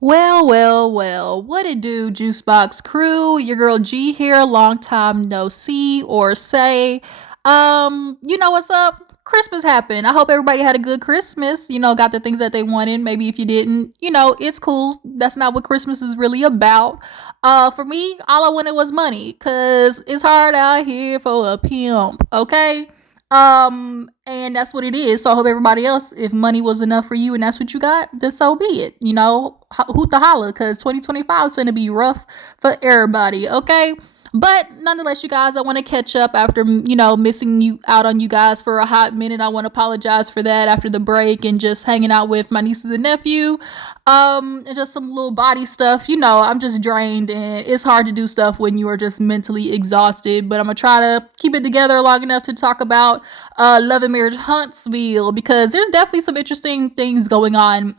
Well, what it do, Juicebox crew? Your girl G here, long time no see or say. You know what's up? Christmas happened. I hope everybody had a good Christmas. Got the things that they wanted. Maybe if you didn't, it's cool. That's not what Christmas is really about. For me, all I wanted was money, cause it's hard out here for a pimp. Okay. And that's what it is. So I hope everybody else, if money was enough for you and that's what you got, then so be it. Hoot the holla, because 2025 is going to be rough for everybody. Okay. But nonetheless, you guys, I want to catch up after, missing you out on you guys for a hot minute. I want to apologize for that after the break and just hanging out with my nieces and nephew. And just some little body stuff. I'm just drained and it's hard to do stuff when you are just mentally exhausted. But I'm going to try to keep it together long enough to talk about Love and Marriage Huntsville, because there's definitely some interesting things going on,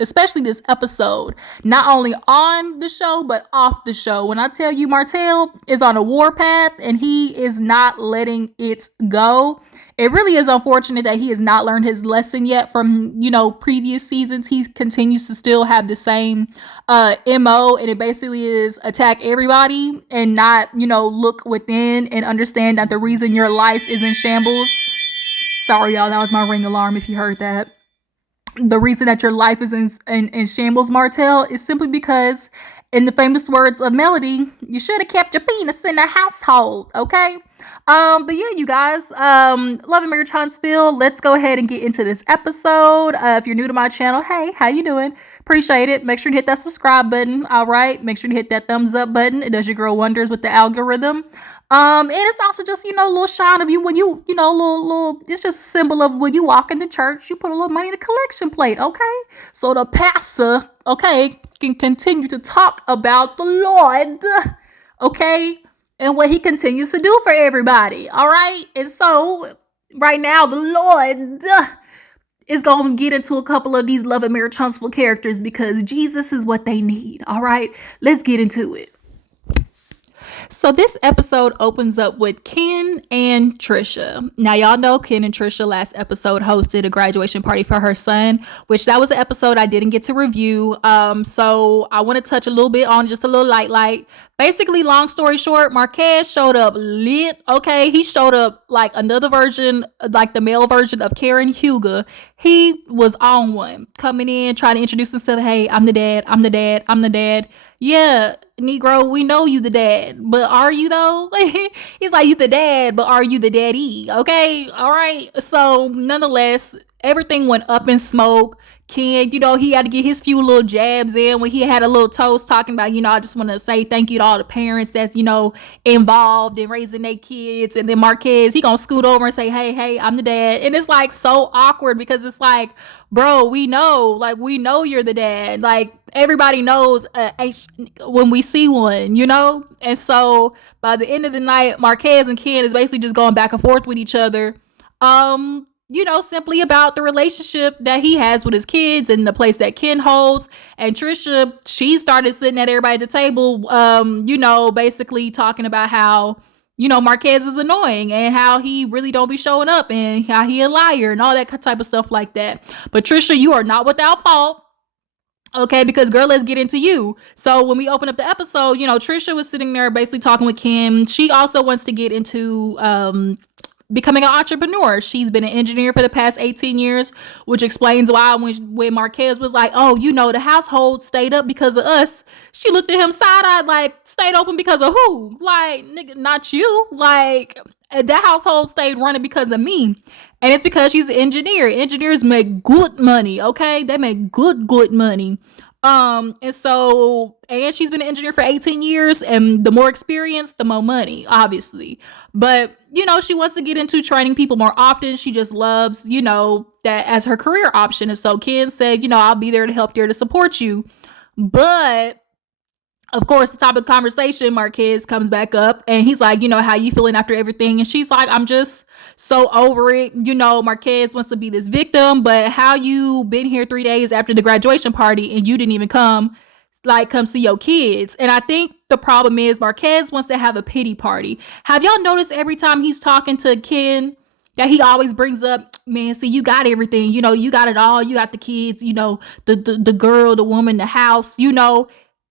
especially this episode. Not only on the show, but off the show. When I tell you Martell is on a warpath and he is not letting it go. It really is unfortunate that he has not learned his lesson yet from, previous seasons. He continues to still have the same MO, and it basically is attack everybody and not, look within and understand that the reason your life is in shambles. Sorry, y'all, that was my ring alarm if you heard that. The reason that your life is in shambles, Martell, is simply because, in the famous words of Melody, you should have kept your penis in the household, okay? But yeah, you guys, Love and Marriage Huntsville, let's go ahead and get into this episode. If you're new to my channel, hey, how you doing? Appreciate it. Make sure to hit that subscribe button, all right? Make sure to hit that thumbs up button. It does your girl wonders with the algorithm. And it's also just, a little shine of you when you, little, it's just a symbol of when you walk into church, you put a little money in the collection plate, okay? So the pastor, okay, can continue to talk about the Lord, okay? And what he continues to do for everybody, all right? And so, right now, the Lord is going to get into a couple of these Love and Marriage Huntsville characters because Jesus is what they need, all right? Let's get into it. So this episode opens up with Ken and Tricia. Now, y'all know Ken and Tricia last episode hosted a graduation party for her son, which that was an episode I didn't get to review. So I want to touch a little bit on just a little light. Basically, long story short, Marquez showed up lit. Okay, he showed up like another version, like the male version of Karen Huger. He was on one, coming in, trying to introduce himself. Hey, I'm the dad. Yeah, Negro, we know you the dad, but are you though? He's like, you the dad, but are you the daddy? Okay, all right. So nonetheless, everything went up in smoke. Ken, he had to get his few little jabs in when he had a little toast talking about, I just want to say thank you to all the parents that's, involved in raising their kids. And then Marquez, he gonna scoot over and say, hey, I'm the dad. And it's like so awkward because it's like, bro, we know you're the dad. Like everybody knows when we see one, And so by the end of the night, Marquez and Ken is basically just going back and forth with each other. Simply about the relationship that he has with his kids and the place that Ken holds. And Tricia, she started sitting at everybody at the table, basically talking about how, Marquez is annoying and how he really don't be showing up and how he a liar and all that type of stuff like that. But Tricia, you are not without fault. Okay, because girl, let's get into you. So when we open up the episode, Tricia was sitting there basically talking with Ken. She also wants to get into becoming an entrepreneur. She's been an engineer for the past 18 years, which explains why when Marquez was like, oh, the household stayed up because of us, she looked at him side-eyed like, stayed open because of who? Like, nigga, not you. Like, that household stayed running because of me. And it's because she's an engineer. Engineers make good money, okay? They make good money. And she's been an engineer for 18 years, and the more experience, the more money, obviously. But, she wants to get into training people more often. She just loves, that as her career option. And so Ken said, I'll be there to help you, to support you. But of course, the topic of conversation, Marquez comes back up and he's like, how you feeling after everything? And she's like, I'm just so over it. Marquez wants to be this victim, but how you been here 3 days after the graduation party and you didn't even come see your kids? And I think the problem is Marquez wants to have a pity party. Have y'all noticed every time he's talking to Ken that he always brings up, man, see, you got everything, you got it all. You got the kids, the girl, the woman, the house,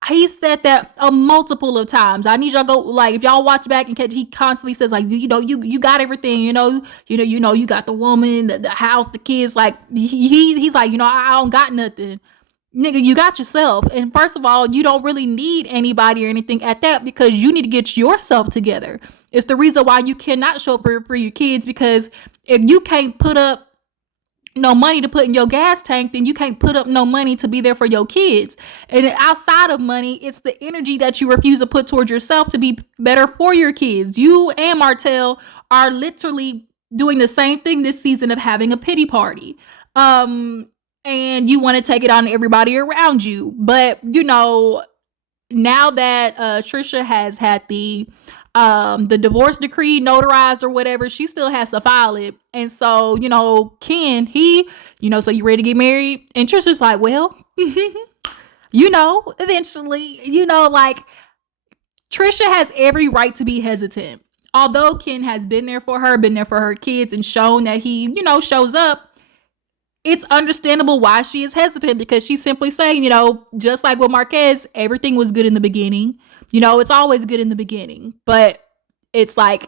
he said that a multiple of times. I need y'all go, like, if y'all watch back and catch, he constantly says, like, you got everything, you got the woman, the house, the kids. Like, he's like, I don't got nothing. Nigga, you got yourself. And first of all, you don't really need anybody or anything at that, because you need to get yourself together. It's the reason why you cannot show up for your kids, because if you can't put up no money to put in your gas tank, then you can't put up no money to be there for your kids. And outside of money, it's the energy that you refuse to put towards yourself to be better for your kids. You and Martell are literally doing the same thing this season of having a pity party. And you want to take it on everybody around you. But, now that Tricia has had the divorce decree notarized or whatever, she still has to file it. And so, Ken, so you ready to get married? And Tricia's like, well, eventually, like, Tricia has every right to be hesitant. Although Ken has been there for her kids, and shown that he, shows up, it's understandable why she is hesitant, because she's simply saying, just like with Marquez, everything was good in the beginning. It's always good in the beginning, but it's like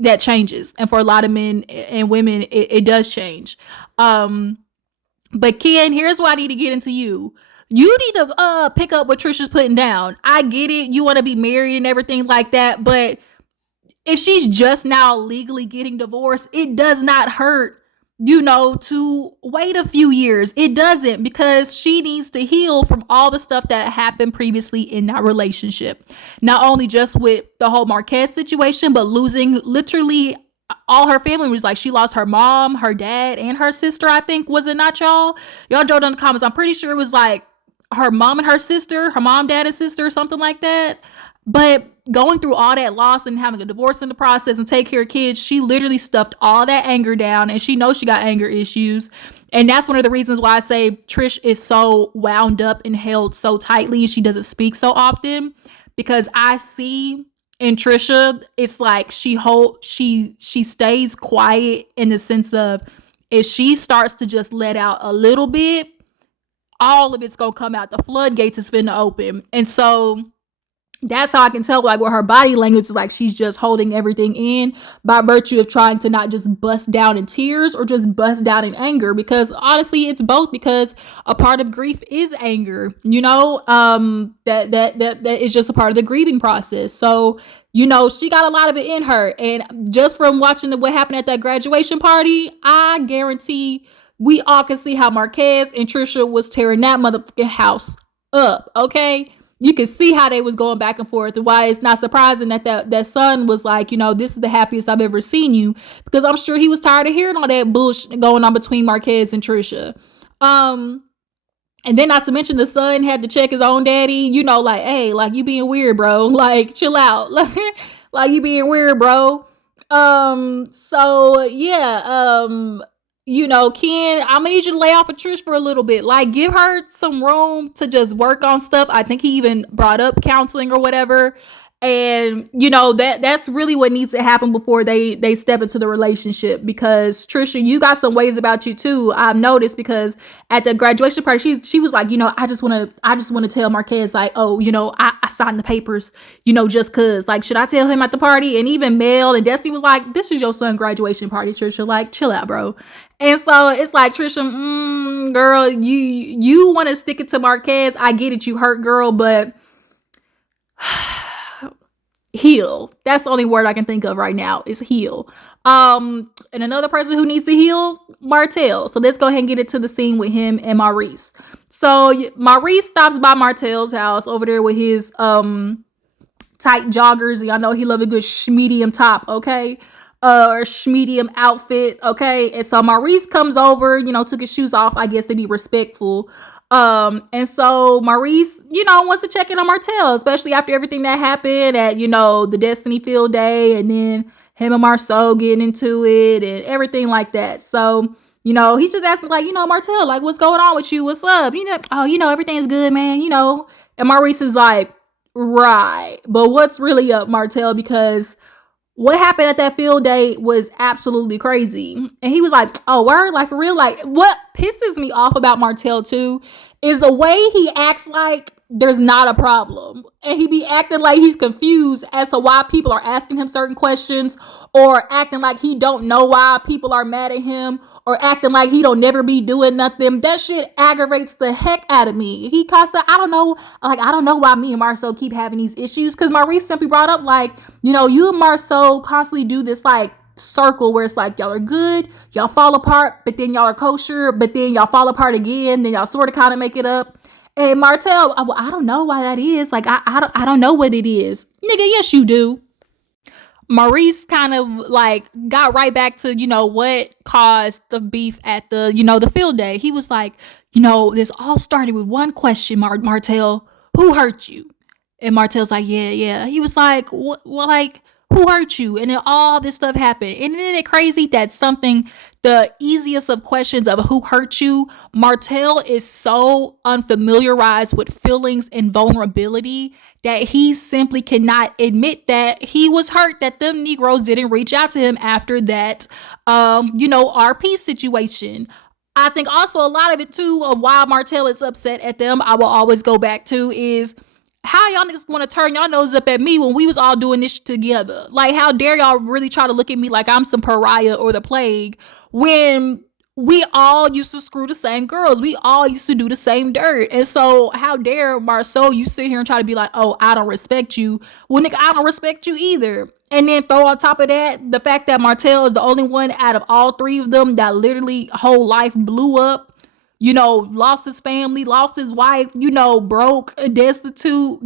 that changes. And for a lot of men and women, it does change. But Ken, here's what I need to get into you. You need to pick up what Tricia's putting down. I get it. You want to be married and everything like that. But if she's just now legally getting divorced, it does not hurt, to wait a few years. It doesn't, because she needs to heal from all the stuff that happened previously in that relationship. Not only just with the whole Marquez situation, but losing literally all her family. Was like, she lost her mom, her dad, and her sister, I think. Was it not, y'all? Y'all joked in the comments. I'm pretty sure it was like her mom and her sister, her mom, dad, and sister, or something like that. But going through all that loss and having a divorce in the process and take care of kids, she literally stuffed all that anger down, and she knows she got anger issues. And that's one of the reasons why I say Trish is so wound up and held so tightly, and she doesn't speak so often, because I see in Tricia, it's like she stays quiet, in the sense of, if she starts to just let out a little bit, all of it's gonna come out. The floodgates is finna open. And so that's how I can tell, like, with her body language, is like she's just holding everything in, by virtue of trying to not just bust down in tears or just bust down in anger, because honestly, it's both, because a part of grief is anger, that is just a part of the grieving process. So, she got a lot of it in her. And just from watching what happened at that graduation party, I guarantee we all can see how Marquez and Tricia was tearing that motherfucking house up, okay? You can see how they was going back and forth, and why it's not surprising that son was like, this is the happiest I've ever seen you, because I'm sure he was tired of hearing all that bullshit going on between Marquez and Tricia. And then, not to mention, the son had to check his own daddy, like, hey, like, you being weird, bro, like, chill out, like, you being weird, bro. So yeah, Ken, I'm gonna need you to lay off of Trish for a little bit. Like, give her some room to just work on stuff. I think he even brought up counseling or whatever. And, that's really what needs to happen before they step into the relationship. Because Tricia, you got some ways about you too, I've noticed, because at the graduation party, she was like, I just want to tell Marquez, like, oh, I signed the papers, just cause, like, should I tell him at the party? And even Mel and Destiny was like, this is your son's graduation party, Tricia, like, chill out, bro. And so it's like, Tricia, girl, you want to stick it to Marquez. I get it, you hurt, girl, but heal. That's the only word I can think of right now, is heal. And another person who needs to heal, Martell. So let's go ahead and get into the scene with him and Maurice. So Maurice stops by Martell's house over there with his tight joggers. Y'all know he love a good medium top, okay? Or medium outfit, okay? And so Maurice comes over, took his shoes off, I guess, to be respectful. And so Maurice, wants to check in on Martell, especially after everything that happened at, the Destiny Field Day, and then him and Marceau getting into it and everything like that. So, he's just asking, like, Martell, like, what's going on with you? What's up? Everything's good, man, And Maurice is like, right, but what's really up, Martell? Because what happened at that field day was absolutely crazy. And he was like, oh, word? Like, for real? Like, what pisses me off about Martell, too, is the way he acts like there's not a problem. And he be acting like he's confused as to why people are asking him certain questions, or acting like he don't know why people are mad at him, or acting like he don't never be doing nothing. That shit aggravates the heck out of me. He constantly, I don't know why me and Marcel keep having these issues, because Maurice simply brought up, like, you and Marcel constantly do this, like, circle where it's like y'all are good, y'all fall apart, but then y'all are kosher, but then y'all fall apart again, then y'all sort of kind of make it up. And Martell, I don't know why that is. Like, I don't know what it is. Nigga, yes, you do. Maurice kind of like got right back to, what caused the beef at the field day. He was like, this all started with one question, Martell. Who hurt you? And Martell's like, yeah. He was like, what, like, who hurt you? And then all this stuff happened. And isn't it crazy that something, the easiest of questions of who hurt you, Martell is so unfamiliarized with feelings and vulnerability that he simply cannot admit that he was hurt, that them Negroes didn't reach out to him after that, RP situation. I think also a lot of it too of why Martell is upset at them, I will always go back to, is how y'all niggas want to turn y'all nose up at me when we was all doing this together. Like, how dare y'all really try to look at me like I'm some pariah or the plague, when we all used to screw the same girls. We all used to do the same dirt. And so how dare Marceau, you sit here and try to be like, oh, I don't respect you. Well, nigga, I don't respect you either. And then throw on top of that the fact that Martell is the only one out of all three of them that literally whole life blew up. Lost his family, lost his wife, broke, destitute,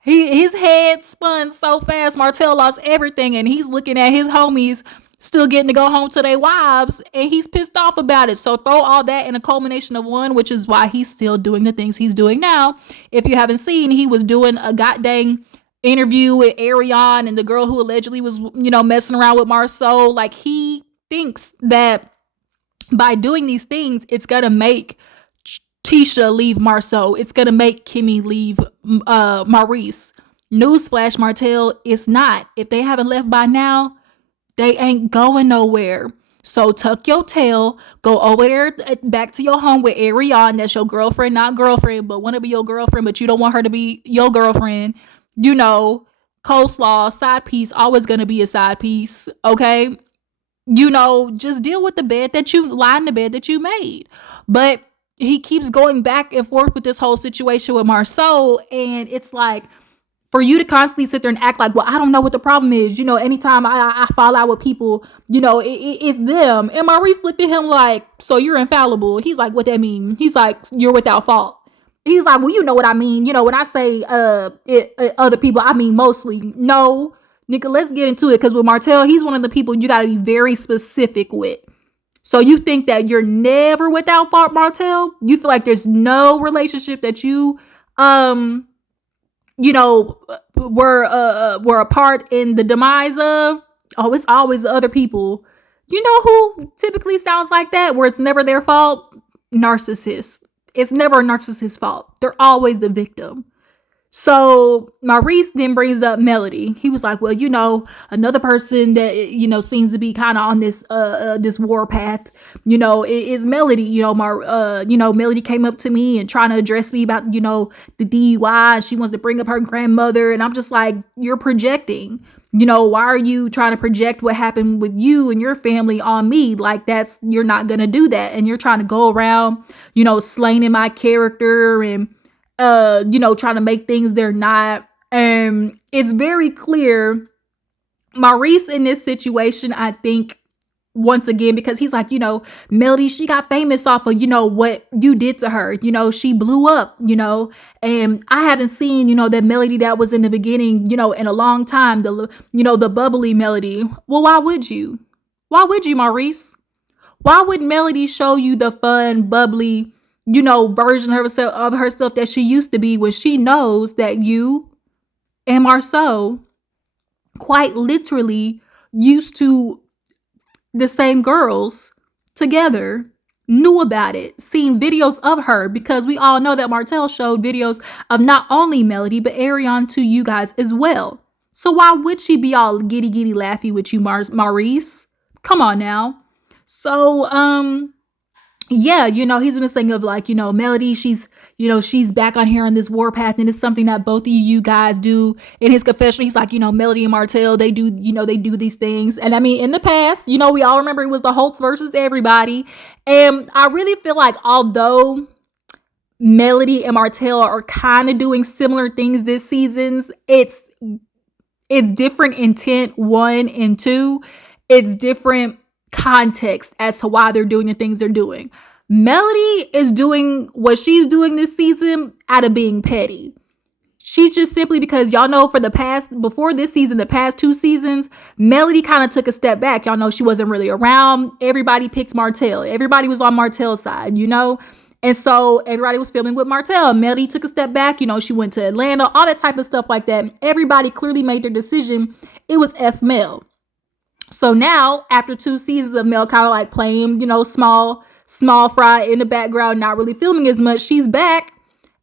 his head spun so fast. Martell lost everything, and he's looking at his homies still getting to go home to their wives, and he's pissed off about it. So throw all that in a culmination of one, which is why he's still doing the things he's doing now. If you haven't seen, he was doing a goddamn interview with Ariane and the girl who allegedly was, messing around with Marceau. Like, he thinks that by doing these things, it's gonna make Tisha leave Marceau. It's gonna make Kimmy leave Maurice. Newsflash, Martell, it's not. If they haven't left by now, they ain't going nowhere. So tuck your tail, go over there back to your home with Ariane. That's your girlfriend, not girlfriend, but want to be your girlfriend, but you don't want her to be your girlfriend. Coleslaw, side piece, always gonna be a side piece. Okay. Just deal with the bed that you lie in the bed that you made. But he keeps going back and forth with this whole situation with Marceau, and it's like, for you to constantly sit there and act like, well, I don't know what the problem is. Anytime I fall out with people, it's them. And Maurice looked at him like, so you're infallible. He's like, what that mean? He's like, you're without fault. He's like, well, you know what I mean. When I say other people, I mean mostly. No, nigga, let's get into it. Because with Martell, he's one of the people you got to be very specific with. So you think that you're never without fault, Martell? You feel like there's no relationship that you, were a part in the demise of? Oh, it's always the other people. You know who typically sounds like that, where it's never their fault? Narcissists. It's never a narcissist's fault. They're always the victim. So Maurice then brings up Melody. He was like, well, another person that, seems to be kind of on this war path, is Melody. Melody came up to me and trying to address me about, the DUI. She wants to bring up her grandmother. And I'm just like, you're projecting. Why are you trying to project what happened with you and your family on me? Like, you're not going to do that. And you're trying to go around, slaying my character and, trying to make things they're not. And it's very clear Maurice in this situation, I think, once again, because he's like, Melody, she got famous off of, what you did to her. She blew up, and I haven't seen, that Melody that was in the beginning, in a long time, the bubbly Melody. Well, why would you? Why would you, Maurice? Why would Melody show you the fun, bubbly, version of herself that she used to be, when she knows that you and Marceau quite literally used to the same girls together, knew about it, seen videos of her, because we all know that Martell showed videos of not only Melody, but Ariane to you guys as well. So why would she be all giddy giddy laughy with you, Maurice? Come on now. So yeah, he's in this thing of like, Melody, she's back on here on this warpath, and it's something that both of you guys do. In his confession, he's like, Melody and Martell, they do these things. And I mean, in the past, we all remember it was the Holtz versus everybody. And I really feel like although Melody and Martell are kind of doing similar things this season, it's different intent, one, and two, it's different context as to why they're doing the things they're doing. Melody is doing what she's doing this season out of being petty. She's just simply because y'all know before this season, the past 2 seasons, Melody kind of took a step back. Y'all know she wasn't really around. Everybody picked Martell. Everybody was on Martell's side, And so everybody was filming with Martell. Melody took a step back. She went to Atlanta, all that type of stuff like that. Everybody clearly made their decision. It was F Mel. So now, after 2 seasons of Mel kind of like playing, small fry in the background, not really filming as much, she's back.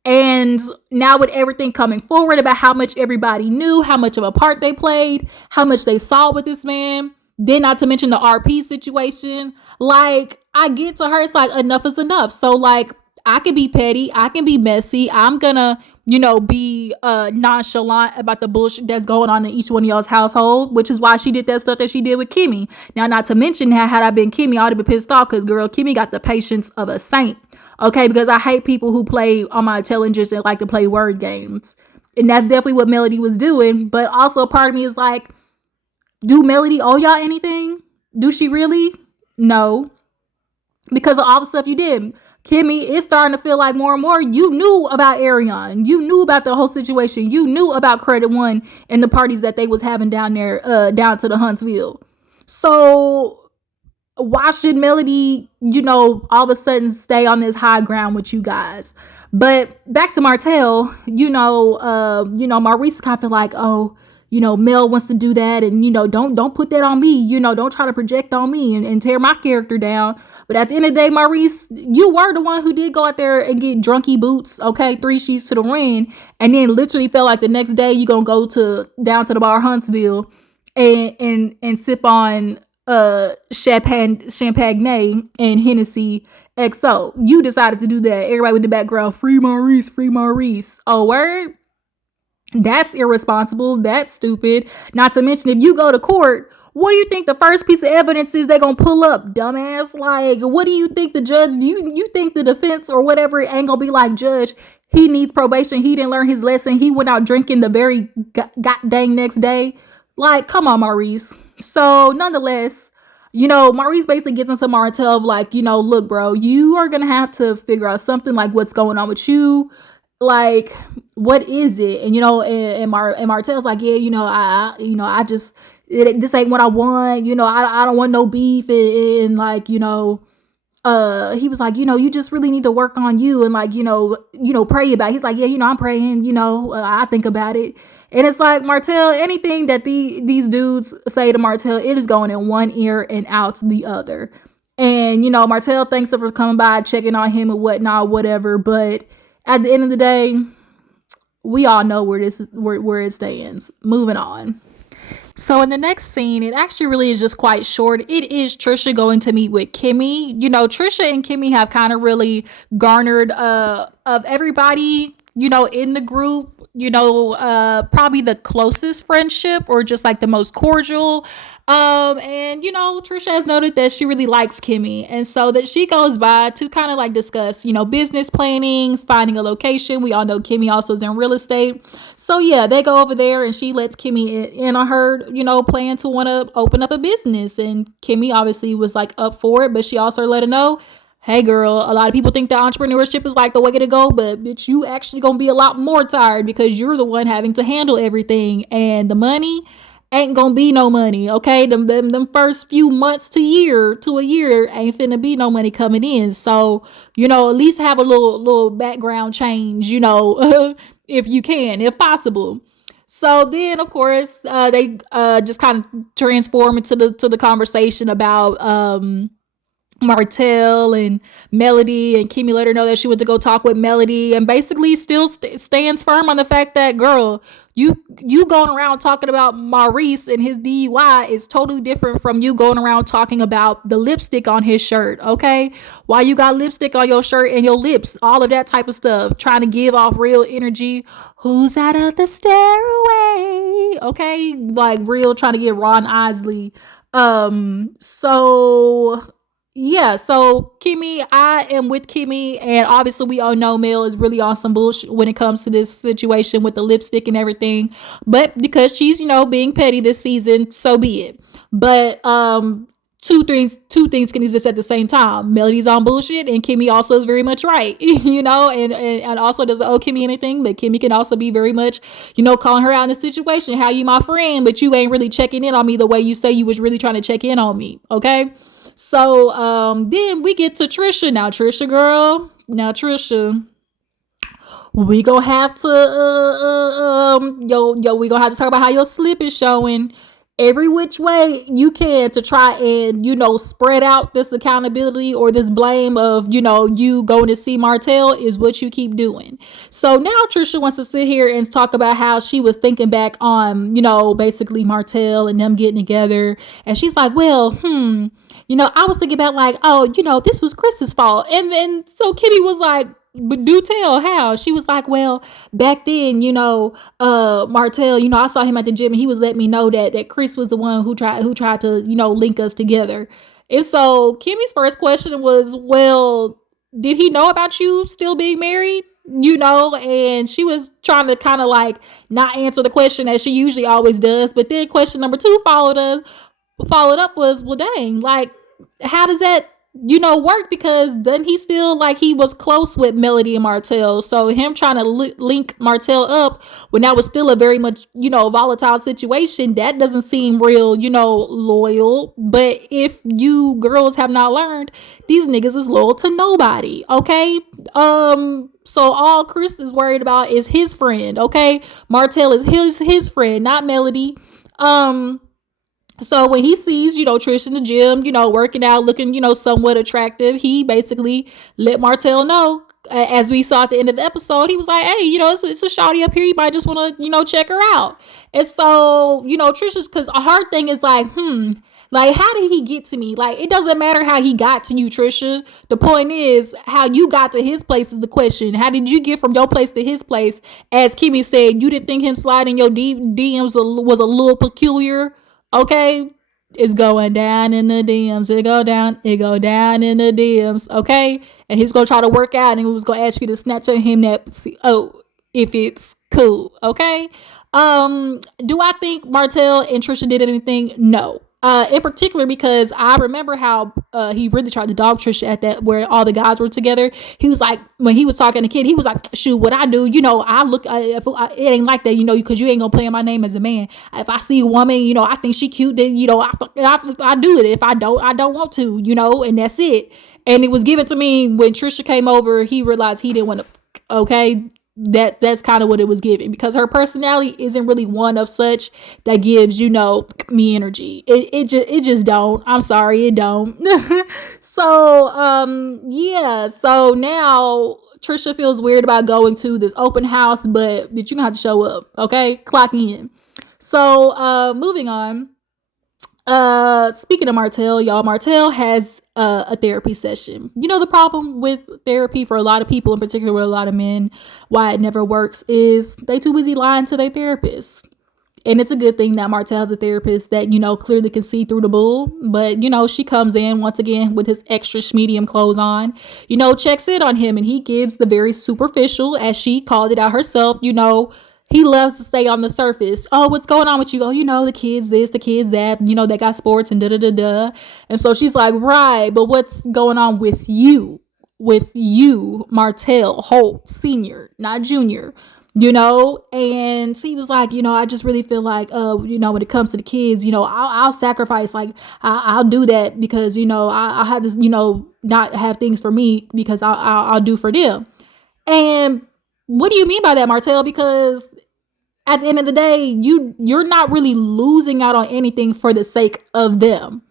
And now with everything coming forward about how much everybody knew, how much of a part they played, how much they saw with this man, then not to mention the RP situation, like, I get to her, it's like, enough is enough. So, like, I can be petty, I can be messy, I'm gonna, be nonchalant about the bullshit that's going on in each one of y'all's household, which is why she did that stuff that she did with Kimmy. Now, not to mention, had I been Kimmy, I would have been pissed off, because, girl, Kimmy got the patience of a saint, okay? Because I hate people who play on my intelligence and like to play word games. And that's definitely what Melody was doing. But also, part of me is like, do Melody owe y'all anything? Do she really? No. Because of all the stuff you did. Kimmy, it's starting to feel like more and more you knew about Arion. You knew about the whole situation. You knew about Credit One and the parties that they was having down there, down to the Huntsville. So why should Melody, all of a sudden stay on this high ground with you guys? But back to Martell, Maurice kind of feel like, oh, Mel wants to do that, and don't put that on me. Don't try to project on me and tear my character down. But at the end of the day, Maurice, you were the one who did go out there and get drunky boots, okay, 3 sheets to the wind, and then literally felt like the next day you gonna go down to the bar Huntsville and sip on champagne and Hennessy XO. You decided to do that. Everybody with the background, free Maurice, free Maurice. Oh, word? That's irresponsible. That's stupid. Not to mention, if you go to court, what do you think the first piece of evidence is they're gonna pull up, dumbass? Like, what do you think the judge, you think the defense or whatever ain't gonna be like, judge, he needs probation, he didn't learn his lesson, he went out drinking the very dang next day? Like, come on, Maurice. So, nonetheless, Maurice basically gets into Martell of like, look, bro, you are gonna have to figure out something, like, what's going on with you. Like, what is it? And and Martell's like, yeah, I just, this ain't what I want. I don't want no beef. And like, he was like, you just really need to work on you and like, pray about it. He's like, yeah, I'm praying. I think about it. And it's like, Martell, anything that these dudes say to Martell, it is going in one ear and out the other. And Martell thanks her for coming by, checking on him and whatnot, whatever. But at the end of the day, we all know where it stands. Moving on. So in the next scene, it actually really is just quite short. It is Tricia going to meet with Kimmy. Tricia and Kimmy have kind of really garnered of everybody, in the group, probably the closest friendship or just like the most cordial. And Tricia has noted that she really likes Kimmy, and so that she goes by to kind of like discuss, business planning, finding a location. We all know Kimmy also is in real estate, so yeah, they go over there and she lets Kimmy in on her, plan to want to open up a business, and Kimmy obviously was like up for it, but she also let her know, hey girl, a lot of people think that entrepreneurship is like the way to go, but bitch, you actually gonna be a lot more tired because you're the one having to handle everything, and the money ain't gonna be no money, okay? Them first few months to a year ain't finna be no money coming in. So, at least have a little background change, if you can, if possible. So then, of course, they just kind of transform into the conversation about Martell and Melody, and Kimmy let her know that she went to go talk with Melody, and basically still stands firm on the fact that, girl, you going around talking about Maurice and his DUI is totally different from you going around talking about the lipstick on his shirt. Okay, why you got lipstick on your shirt and your lips, all of that type of stuff, trying to give off real energy. Who's out of the stairway? Okay, like real trying to get Ron Isley. So yeah, so Kimmy, I am with Kimmy, and obviously we all know Mel is really on some bullshit when it comes to this situation with the lipstick and everything. But because she's, being petty this season, so be it. But two things can exist at the same time. Melody's on bullshit, and Kimmy also is very much right, and also doesn't owe Kimmy anything, but Kimmy can also be very much, calling her out in the situation. How you my friend, but you ain't really checking in on me the way you say you was really trying to check in on me, okay? So then we get to Tricia. Now Tricia girl. Now Tricia. We gonna have to we gonna have to talk about how your slip is showing every which way you can to try and spread out this accountability or this blame of you going to see Martell is what you keep doing. So now Tricia wants to sit here and talk about how she was thinking back on basically Martell and them getting together, and she's like, well, I was thinking about like, oh, this was Chris's fault. And then so Kitty was like, but do tell how. She was like, well, back then, Martell, I saw him at the gym and he was letting me know that Chris was the one who tried to, link us together. And so Kimmy's first question was, well, did he know about you still being married? And she was trying to kind of like not answer the question as she usually always does. But then question number 2 followed up was, well, dang, like, how does that work? Because doesn't he still, like, he was close with Melody and Martell, so him trying to link Martell up when that was still a very much volatile situation, that doesn't seem real loyal. But if you girls have not learned, these niggas is loyal to nobody, okay? So all Chris is worried about is his friend, okay? Martell is his friend, not Melody. So when he sees, Trish in the gym, working out, looking, somewhat attractive, he basically let Martell know, as we saw at the end of the episode, he was like, hey, it's a shawty up here. You might just want to, check her out. And so, Trisha's, because a hard thing is like, like, how did he get to me? Like, it doesn't matter how he got to you, Trisha. The point is, how you got to his place is the question. How did you get from your place to his place? As Kimmy said, you didn't think him sliding your DMs was a little peculiar. Okay, it's going down in the DMs. It go down in the DMs. Okay, and he's gonna try to work out, and he was gonna ask you to snatch on him if it's cool. Okay. Do I think Martell and Tricia did anything? No. In particular, because I remember how he really tried to dog Tricia at that where all the guys were together. He was like, when he was talking to Kid, he was like, shoot, what I do, I look, it ain't like that, because you ain't gonna play in my name as a man. If I see a woman, I think she cute, then I do it. If I don't want to, and that's it. And it was given to me when Tricia came over. He realized he didn't want to. Okay. That's kind of what it was giving, because her personality isn't really one of such that gives me energy. It just don't. I'm sorry, it don't. So yeah, so now Tricia feels weird about going to this open house, but you're gonna have to show up, okay? Clock in. So moving on. Speaking of Martell, y'all, Martell has a therapy session. The problem with therapy for a lot of people, in particular with a lot of men, why it never works is they too busy lying to their therapist. And it's a good thing that Martell's a therapist that, clearly can see through the bull. But, she comes in once again with his extra medium clothes on, checks in on him, and he gives the very superficial, as she called it out herself, he loves to stay on the surface. Oh, what's going on with you? Oh, the kids this, the kids that, they got sports and da-da-da-da. And so she's like, right, but what's going on with you? With you, Martell Holt, senior, not junior, And he was like, I just really feel like, when it comes to the kids, I'll sacrifice. Like, I'll do that because, I had to, not have things for me because I'll do for them. And what do you mean by that, Martell? Because at the end of the day, you're not really losing out on anything for the sake of them.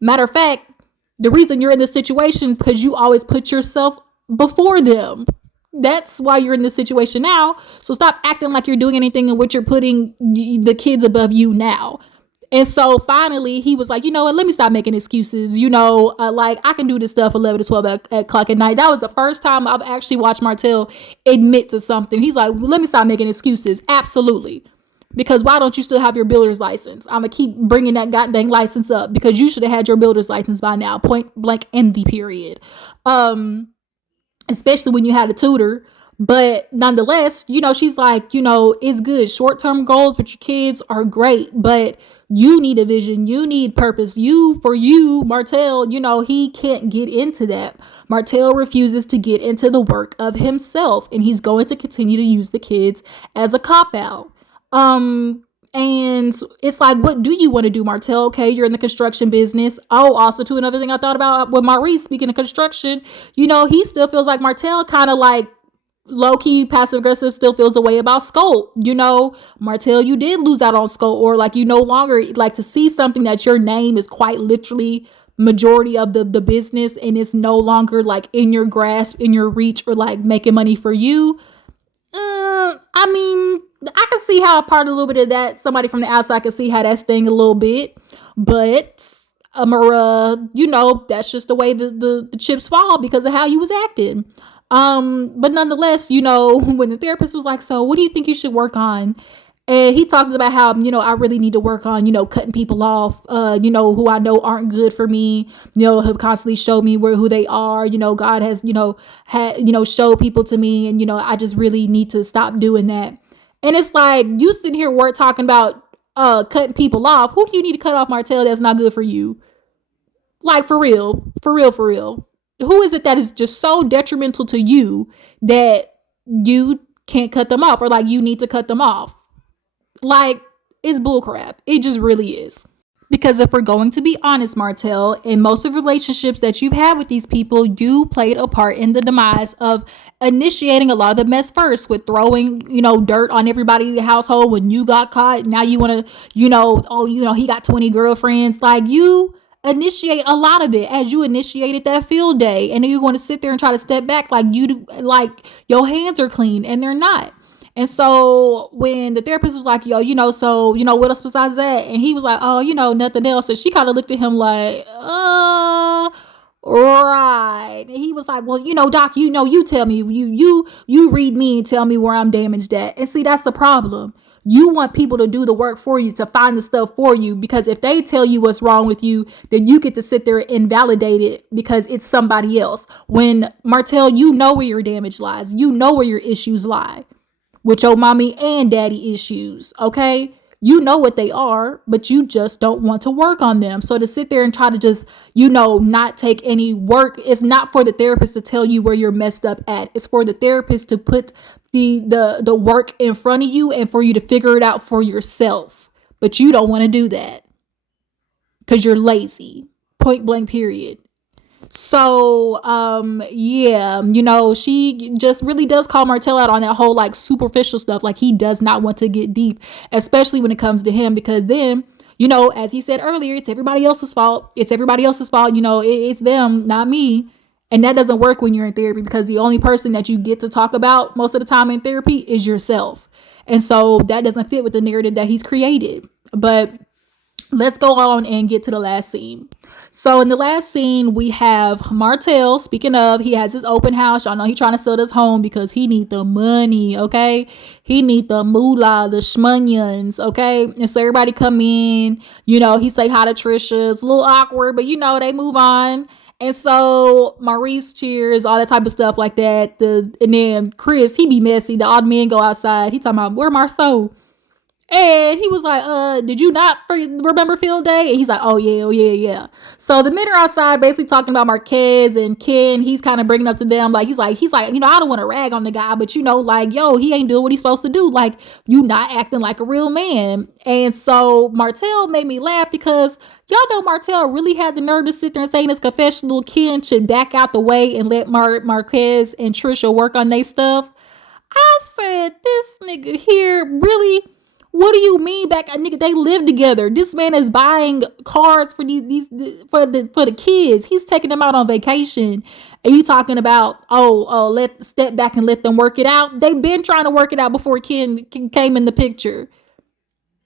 Matter of fact, The reason you're in this situation is because you always put yourself before them. That's why you're in this situation now. So stop acting like you're doing anything in which you're putting the kids above you now. And so finally, he was like, you know what? Let me stop making excuses. Like I can do this stuff 11 to 12 o'clock at night. That was the first time I've actually watched Martell admit to something. He's like, well, let me stop making excuses. Absolutely. Because why don't you still have your builder's license? I'm going to keep bringing that goddamn license up because you should have had your builder's license by now. Point blank in the period. Especially when you had a tutor. But nonetheless, she's like, it's good. Short-term goals with your kids are great, but you need a vision. You need purpose. Martell, he can't get into that. Martell refuses to get into the work of himself, and he's going to continue to use the kids as a cop-out. And it's like, what do you want to do, Martell? Okay, you're in the construction business. Oh, also too, another thing I thought about with Maurice, speaking of construction, he still feels like Martell kind of like low-key passive aggressive still feels a way about scope. Martell, you did lose out on scope, or like you no longer like to see something that your name is quite literally majority of the business and it's no longer like in your grasp, in your reach, or like making money for you. I mean, I can see how a part a little bit of that, somebody from the outside can see how that's sting a little bit, but that's just the way the chips fall because of how you was acting. But nonetheless, when the therapist was like, so what do you think you should work on? And he talks about how, I really need to work on, cutting people off, who I know aren't good for me, have constantly showed me who they are. God has, showed people to me, and, I just really need to stop doing that. And it's like, you sitting here, we're talking about, cutting people off. Who do you need to cut off, Martell, that's not good for you? Like, for real. Who is it that is just so detrimental to you that you can't cut them off, or like you need to cut them off? Like, it's bullcrap. It just really is. Because if we're going to be honest, Martell, in most of the relationships that you've had with these people, you played a part in the demise of initiating a lot of the mess first with throwing, dirt on everybody in the household when you got caught. Now you want to, he got 20 girlfriends. Like, you initiate a lot of it as you initiated that field day, and then you're going to sit there and try to step back like your hands are clean, and they're not. And so when the therapist was like, yo, what else besides that? And he was like, oh, nothing else. And she kind of looked at him like, right. And he was like, well, doc, you tell me, you read me and tell me where I'm damaged at. And see, that's the problem. You want people to do the work for you, to find the stuff for you, because if they tell you what's wrong with you, then you get to sit there and validate it because it's somebody else. When Martell, you know where your damage lies. You know where your issues lie with your mommy and daddy issues, okay? You know what they are, but you just don't want to work on them. So to sit there and try to just, not take any work, it's not for the therapist to tell you where you're messed up at. It's for the therapist to put the work in front of you and for you to figure it out for yourself. But you don't want to do that because you're lazy. Point blank, period. So, she just really does call Martell out on that whole like superficial stuff. Like, he does not want to get deep, especially when it comes to him, because then, as he said earlier, it's everybody else's fault. It's them, not me. And that doesn't work when you're in therapy, because the only person that you get to talk about most of the time in therapy is yourself. And so that doesn't fit with the narrative that he's created. But let's go on and get to the last scene. So in the last scene, we have Martell. Speaking of, he has his open house. Y'all know he's trying to sell this home because he need the money, okay? He need the moolah, the shmunions, okay? And so everybody come in, he say hi to Tricia. It's a little awkward, but they move on. And so Maurice cheers, all that type of stuff like that. And then Chris, he be messy. The odd men go outside. He talking about, where Marceau? And he was like, did you not remember field day? And he's like, oh yeah. So the men are outside basically talking about Marquez and Ken. He's kind of bringing up to them, like, he's like, I don't want to rag on the guy, but he ain't doing what he's supposed to do. Like, you not acting like a real man. And so Martell made me laugh because y'all know Martell really had the nerve to sit there and say in his confessional Ken should back out the way and let Marquez and Tricia work on their stuff. I said, this nigga here really What do you mean back? Nigga, they live together. This man is buying cars for these for the kids. He's taking them out on vacation. And you talking about, let step back and let them work it out. They've been trying to work it out before Ken came in the picture.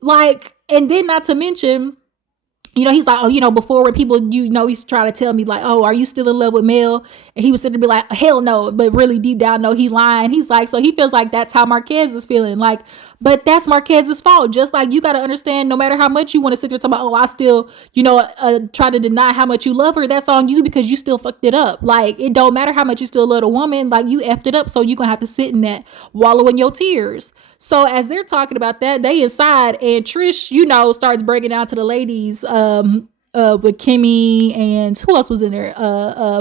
Like, and then not to mention, he's like, before when people, he's trying to tell me like, are you still in love with Mel? And he was sitting to be like, hell no. But really deep down, no, he lying. He's like, so he feels like that's how Marquez is feeling. Like, but that's Marquez's fault. Just like you got to understand, no matter how much you want to sit there talking about, I still, try to deny how much you love her. That's on you because you still fucked it up. Like, it don't matter how much you still love a woman. Like, you effed it up. So you're going to have to sit in that, wallow in your tears. So as they're talking about that, they inside, and Trish, starts breaking down to the ladies, with Kimmy and who else was in there?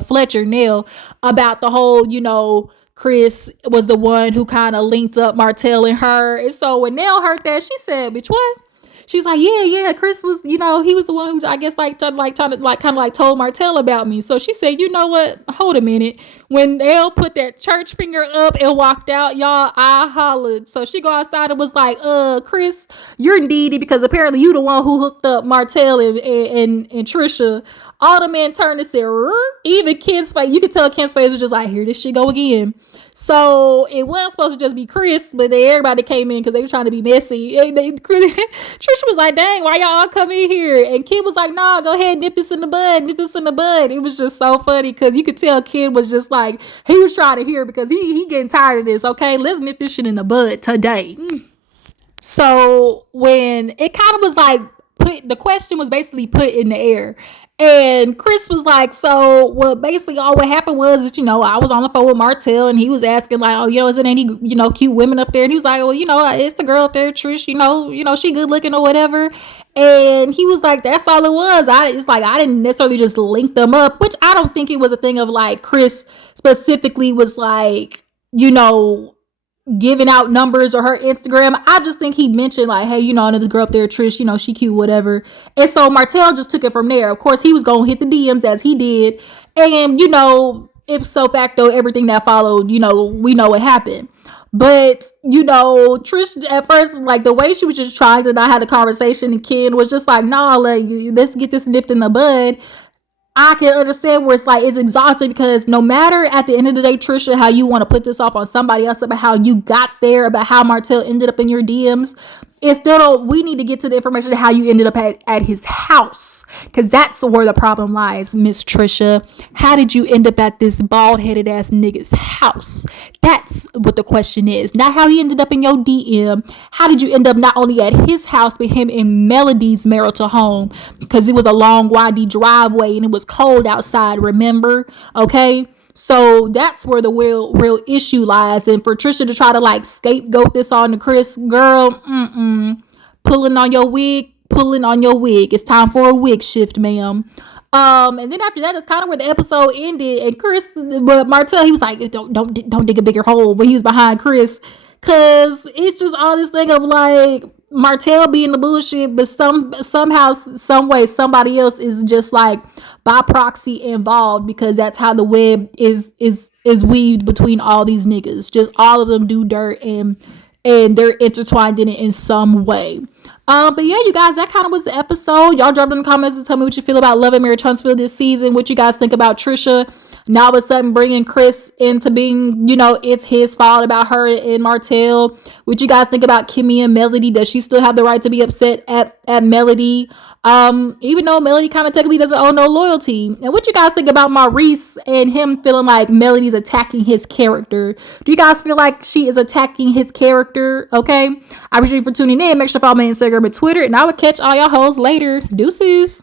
Fletcher, Nell, about the whole, Chris was the one who kind of linked up Martell and her. And so when Nell heard that, she said, bitch, what? She was like, yeah, Chris was, he was the one who I guess trying to told Martell about me. So she said, you know what? Hold a minute. When Nell put that church finger up and walked out, y'all, I hollered. So she go outside and was like, Chris, you're needy because apparently you the one who hooked up Martell and Tricia. All the men turned and said, even Ken's face, you could tell Ken's face was just like, here this shit go again. So it wasn't supposed to just be Chris, but then everybody came in because they were trying to be messy. Trisha was like, dang, why y'all all come in here? And Ken was like, nah, go ahead, nip this in the bud. It was just so funny because you could tell Ken was just like, he was trying to hear because he getting tired of this. Okay, let's nip this shit in the bud today. So when it kind of was like, the question was basically put in the air. And Chris was like, basically all what happened was that, I was on the phone with Martell and he was asking like, is there any, cute women up there? And he was like, well, it's the girl up there, Trish, she good looking or whatever. And he was like, that's all it was. I didn't necessarily just link them up, which I don't think it was a thing of like Chris specifically was like, giving out numbers or her Instagram. I just think he mentioned like, hey, another girl up there, Trish, she cute, whatever. And so Martell just took it from there. Of course, he was going to hit the DMs as he did. And, ipso facto, everything that followed, we know what happened. But, Trish at first, like the way she was just trying to not have the conversation, and Ken was just like, nah, let's get this nipped in the bud. I can understand where it's like it's exhausting because no matter at the end of the day, Tricia, how you want to put this off on somebody else about how you got there, about how Martell ended up in your DMs, it's still we need to get to the information of how you ended up at his house, because that's where the problem lies, Miss Tricia. How did you end up at this bald-headed ass nigga's house? That's what the question is. Not how he ended up in your DM. How did you end up not only at his house, but him in Melody's marital home? Because it was a long, windy driveway and it was cold outside, remember? Okay? So that's where the real issue lies. And for Tricia to try to like scapegoat this on the Chris, girl, pulling on your wig. It's time for a wig shift, ma'am. And then after that, that's kind of where the episode ended. And but Martell, he was like, don't dig a bigger hole when he was behind Chris, cause it's just all this thing of like Martell being the bullshit, but somehow, some way, somebody else is just like by proxy involved, because that's how the web is weaved between all these niggas. Just all of them do dirt and they're intertwined in it in some way. But yeah, you guys, that kind of was the episode. Y'all drop in the comments and tell me what you feel about Love and Marriage Huntsville this season. What you guys think about Tricia now all of a sudden bringing Chris into being, it's his fault about her and Martell. What you guys think about Kimmy and Melody? Does she still have the right to be upset at Melody? Even though Melody kind of technically doesn't owe no loyalty. And what you guys think about Maurice and him feeling like Melody's attacking his character? Do you guys feel like she is attacking his character? Okay, I appreciate you for tuning in. Make sure to follow me on Instagram and Twitter, and I will catch all y'all hoes later. Deuces.